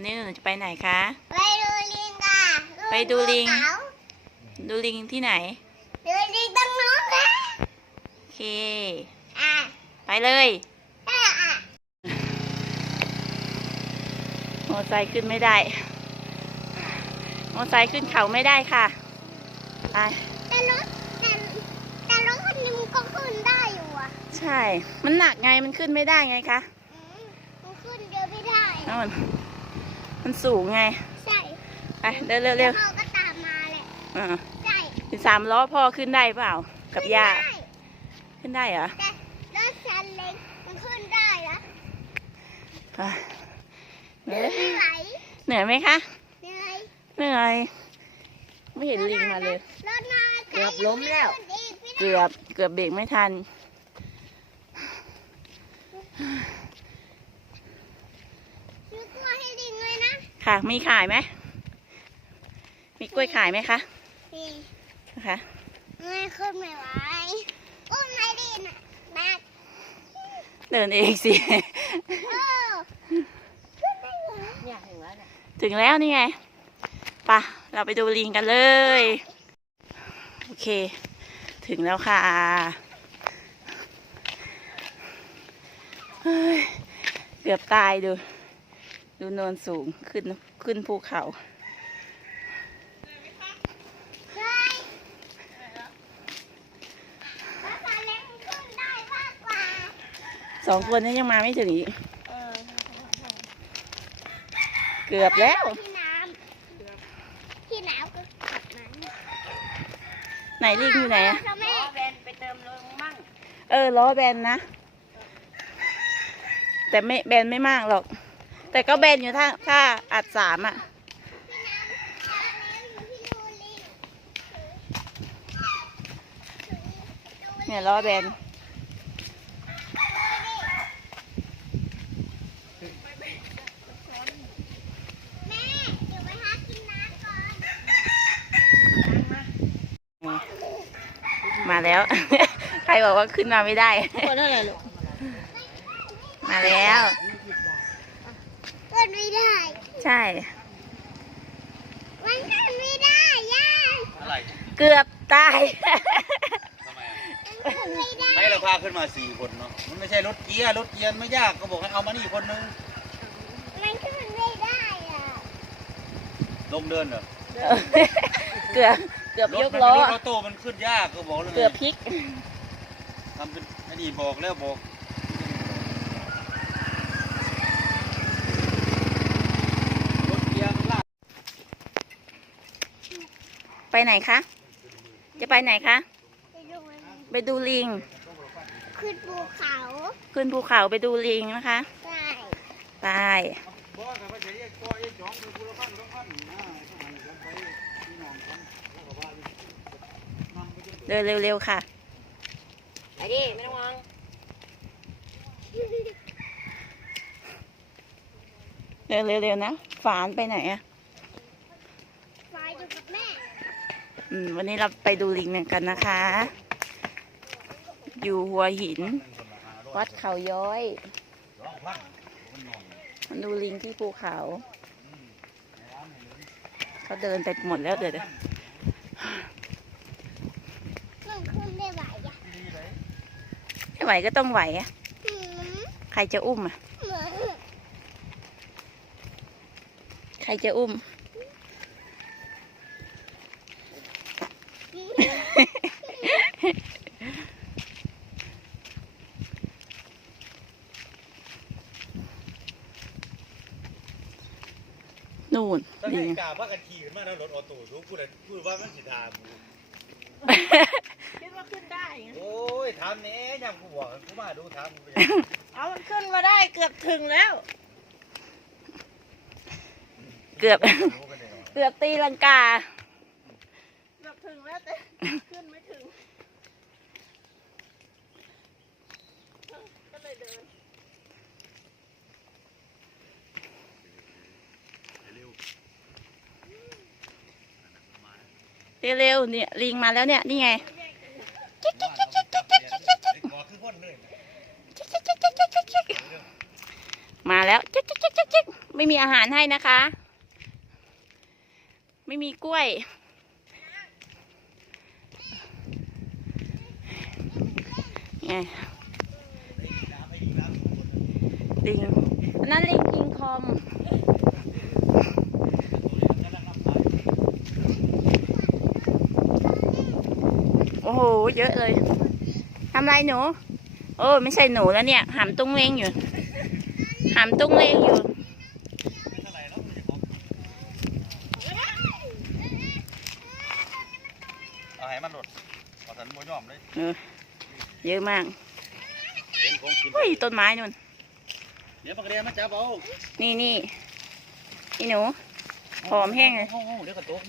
วันนี้หนูจะไปไหนคะ ไปดูลิงค่ะไปดูลิงภูเขาดูลิงที่ไหน ดูลิงตรงนู้นค่ะโอเค อะ ไปเลยอะอะมอไซค์ขึ้นไม่ได้ มอไซค์ขึ้นเขาไม่ได้ค่ะ ไป แต่รถแต่แต่รถคันนี้มันก็ขึ้นได้อยู่อะ ใช่ มันหนักไง มันขึ้นไม่ได้ไงคะอืมมันขึ้นเยอะไม่ได้นั่น มันสูงไง ใช่ไปเร็วเร็วเร็วพ่อก็ตามมาแหละอ่าใช่สามล้อพ่อขึ้นได้เปล่า กับย่าขึ้นได้ขึ้นได้เหรอแต่รถชันเล็กมันขึ้นได้นะไปเหนื่ไม่อยไหวเหนื่อยไหมคะ เหนื่อยเหนื่อย ไม่เห็นลิงมาเลย รถมาไกลเกือบล้มแล้วขึ้นอีกไม่ได้เกือบเกือบเบรกไม่ทัน ซื้อกล้วยให้ลิงเลยนะ ค่ะ มีขายไหม มีกล้วยขายไหมคะนี่นะคะไม่ขึ้นไม่ไหวอุ้มนายลินอะแบกเดินเองสิเออขึ้นไม่ไหวเนี่ยถึงแล้วเนี่ยถึงแล้วนี่ไงไปะเราไปดูลิงกันเลย โอเค ถึงแล้วค่ะเฮ้ยเกือบตายดู ดูโนนสูงขึ้น ขึ้นภูเขาใช่แล้วตาเล็กมันขึ้นได้มากกว่าสองคนนี้ยังมาไม่ถึงอีก เกือบแล้ว ที่น้ำที่น้ำก็ขับมันไหนลิงอยู่ไหนอะเราไม่ล้อแบนไปเติมลงมั่ง เออล้อแบนนะ แต่ไม่แบนไม่มากหรอก แต่ก็แบนอยู่ถ้าถ้าอัดสามอะที่ดูลิงเนี่ยล้อแบนแม่เดี๋ยวไปหากินน้ำก่อนมาแล้ว ใครบอกว่าขึ้นมาไม่ได้คนเท่าไหร่ลูกมาแล้วขึ้นไม่ได้ ใช่ มันขึ้นไม่ได้ย่าอะไรเกือบตาย ทำไมอะมันขึ้นไม่ได้ให้เราพาขึ้นมาสี่คนเนาะ มันไม่ใช่รถเกียร์ รถเกียร์ไม่ยาก ก็บอกให้เอามานี่คนนึง มันขึ้นไม่ได้อะลงเดินเหรอเกือบเกือบรยถกมันล้อ เป็นรถออโต้มันขึ้นยากก็บอกแล้วไงเกือบพลิก ทำเป็นไอ้นี่บอกแล้วบอก รถเกียร์มันลาก ไปไหนคะ จะไปไหนคะ ไปดูมันไปดูลิง ขึ้นภูเขาขึ้นภูเขาไปดูลิงนะคะ ใช่ไปบอกกันว่าจะเรียกก้อยจ้องเป็นผู้ละพันละพันนะต้องหันกันไปพี่น้องกันแล้วก็ว่าอยู่นั่งไปจนเดินเร็วๆค่ะ ไปดิ ไม่ต้องมองเดินเร็วๆนะ ฝานไปไหนอะไฟอยู่กับแม่อืม วันนี้เราไปดูลิงกันนะคะ อยู่หัวหิน วัดเขาย้อยมันดูลิงที่ภูเขา เขาเดินไปหมดแล้วเดี๋ยวเดี๋ยวมันขึ้นได้ไหวอะไม่ไหวก็ต้องไหวอะหืมใครจะอุ้มอะเหมือนใครจะอุ้ม นู่นถ้าลิใคงรกล้าว่ากันขี่ขึ้นมาแล้วรถออโต้ทุกพูดเลยพูดว่ามันสิทากูคิดว่าขึ้นได้ไงโอ้ยถามแหน่ยังกูบอกกูมาดูถามกูไปเอามันขึ้นมาได้เกือบถึงแล้ว เกือบ รู้กันเลยเหรอ เกือบตีลังกา เกือบถึงแล้วแต่ขึ้นไม่ถึงก็เลยเดิน เร็วๆเนี่ยลิงมาแล้วเนี่ยนี่ไงมาแล้วจิ๊กจิ๊กจิ๊กจิ๊กไม่มีอาหารให้นะคะ ไม่มีกล้วย ไงลิงนนั่นลิงกิงคอม โอ้โห เยอะเลยทำไรหนู โอ้ไม่ใช่หนูแล้วเนี่ยหามตุ้งเลงอยู่หามตุ้งเลงอยู่เอาให้มันหลดเอาสันโมยอมเลยเออเยอะมากเป็นของกินเฮ้ยต้นไม้นู่นเดี๋ยวปากเรียนมาจับเอานี่นี่นี่หนูหอมแห้งเลยเเดี๋ยวกระโตก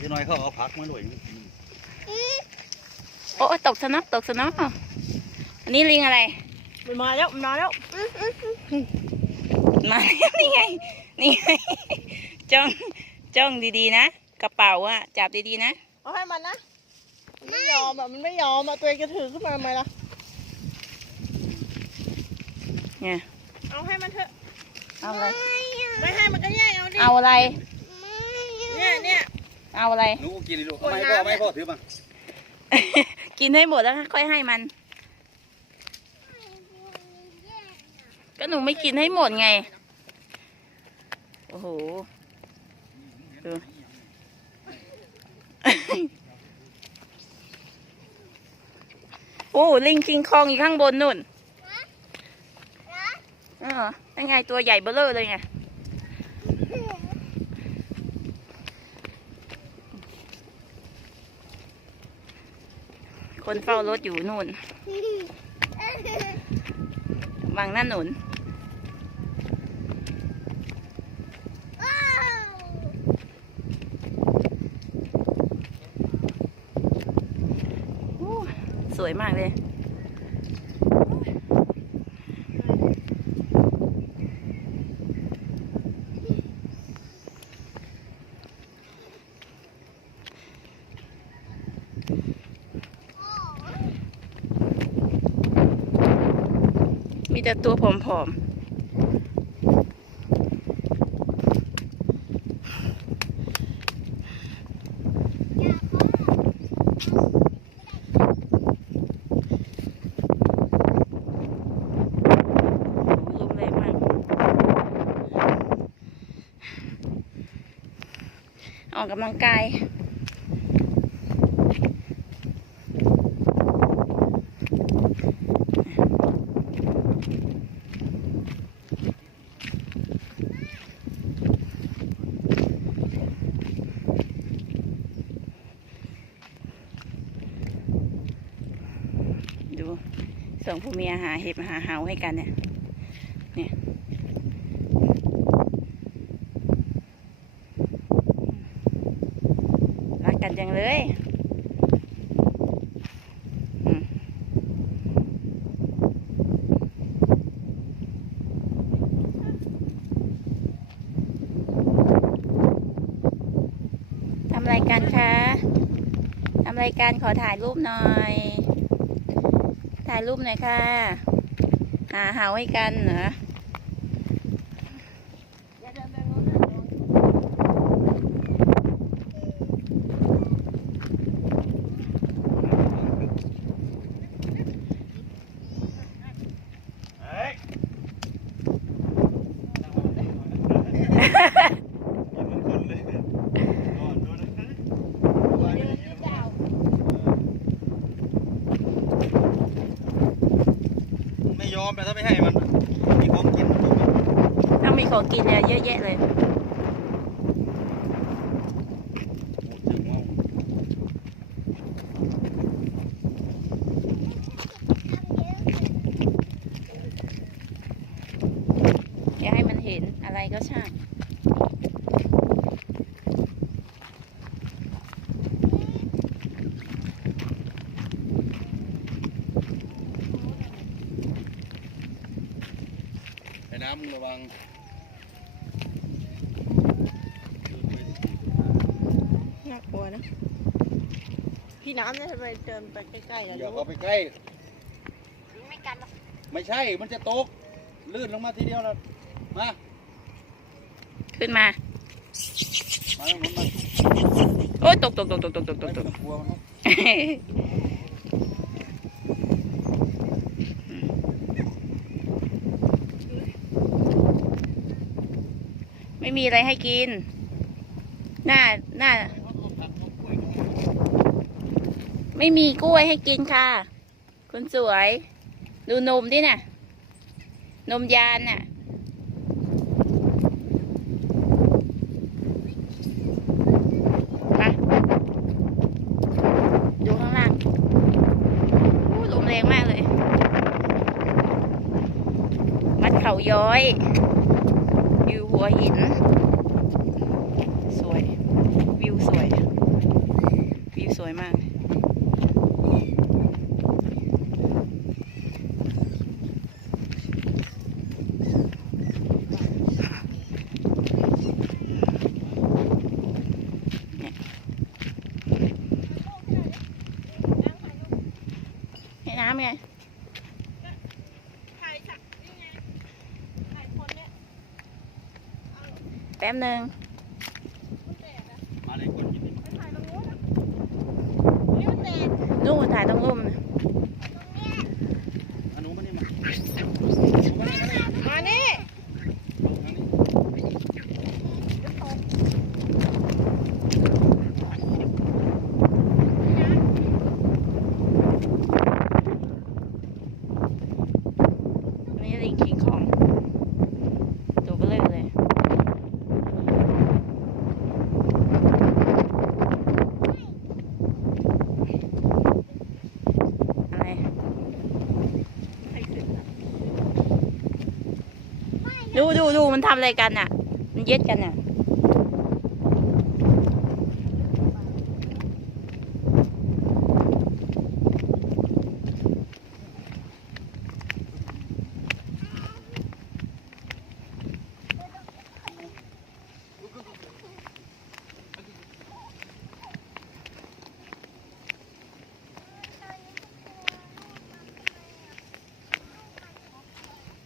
มึงเดี๋ยวหน่อยเขาเอาผักมาหน่อยโอ้ตกสนอกตกสนอกอันนี้ลิงอะไร มันมาแล้วมันมาแล้วมาแล้วนี่ไงนี่ไงจ้องจ้องดีๆนะกระเป๋าอะจับดีๆนะเอาให้มันนะมันไม่ยอมอะมันไม่ยอมอะตัวเองจะถือขึ้นมาทำไมล่ะเนี่ยเอาให้มันเถอะเอาอะไรไม่ให้มันก็แย่งเอาดิเอาอะไรเนี่ยเนี่ย เอาอะไร หนูก็กินดิลูกทำไมพ่อไม่พ่อถือมากินให้หมดแล้วค่อยให้มัน ก็หนูไม่กินให้หมดไง โอ้โหดูโอ้ลิงคิงคองอยู่ข้างบนนู่นเออยังไงตัวใหญ่เบ้อเลอเลยไง คนเฝ้ารถอยู่นู่นวังหน้าหนุนสวยมากเลย มีแต่ตัวผอมๆลมออกกำลังกาย ดูสอง ผู้เมียหาเห็บหาเหาให้กันเนี่ยเนี่ยรักกันจังเลยทำรายการคะทำรายการขอถ่ายรูปหน่อย ถ่ายรูปหน่อยค่ะ หาเหาให้กันเหรอ อย่าเดินไปนู้นนะ เฮ้ยไม่ยอมแต่ถ้าไม่ให้มัน มีของกินมันต้อง ต้อง มีของกินเนี่ยเยอะแยะเลยเมาอย่าให้มันเห็นอะไรก็ช่างไอ้น้ำมึงระวัง น่ากลัวนะ พี่น้ำเนี่ยทำไมเดินไปใกล้ๆอะอย่าลูเข้ากไปใกล้ ไม่กันหรอกไม่ใช่ มันจะตก ลื่นลงมาทีเดียวแล้วมา ขึ้นมา มาตรงนู้นมาโอ้ยตกตกตกตกตกตกตไม่กตต้อกงกลัวมันหรอกไม่มีอะไรให้กิน หน้า หน้า ไม่มีกล้วยให้กินค่ะ คนสวย ดูนมดิน่ะ นมยานน่ะ ไป ดูข้างล่างอู้ลมแรงมากเลยวัดเขาย้อย อยู่หัวหิน สวย วิวสวย วิวสวยมาก ให้น้ำไง ถ่ายจากนี่ไงถ่ายคนเนี่ย แป๊บหนึ่งมันแดดอะมาเลยคนกินดิไปถ่ายตรงนู้นอะนี่มันแดดนู่นถ่ายตรงร่มนะ อันนู้นมานี่มา มานี่ อันนี้ลิงคิงของตัวเบลอเลย อะไร ดูดูดูมันทำอะไรกันอะ มันเย็ดกันอะ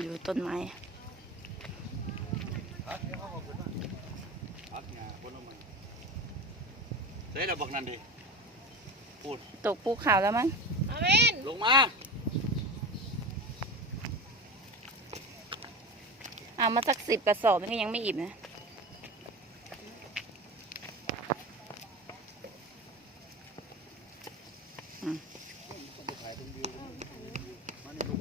อยู่ต้นไม้ พักเดี๋ยวเขาเอาขึ้นมาพักงาคนละมือ เฮ้ยเราบอกนั่นดิพูดตกภูเขาแล้วมั้งมาเว้นลงมาเอามาสักสิบกระสอบนี่ก็ยังไม่อิ่มนะ มานี่ลูก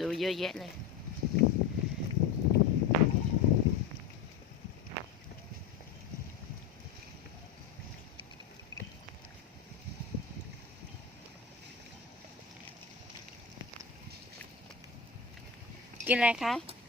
ดูเย อะแยะเลย กินอะไรคะ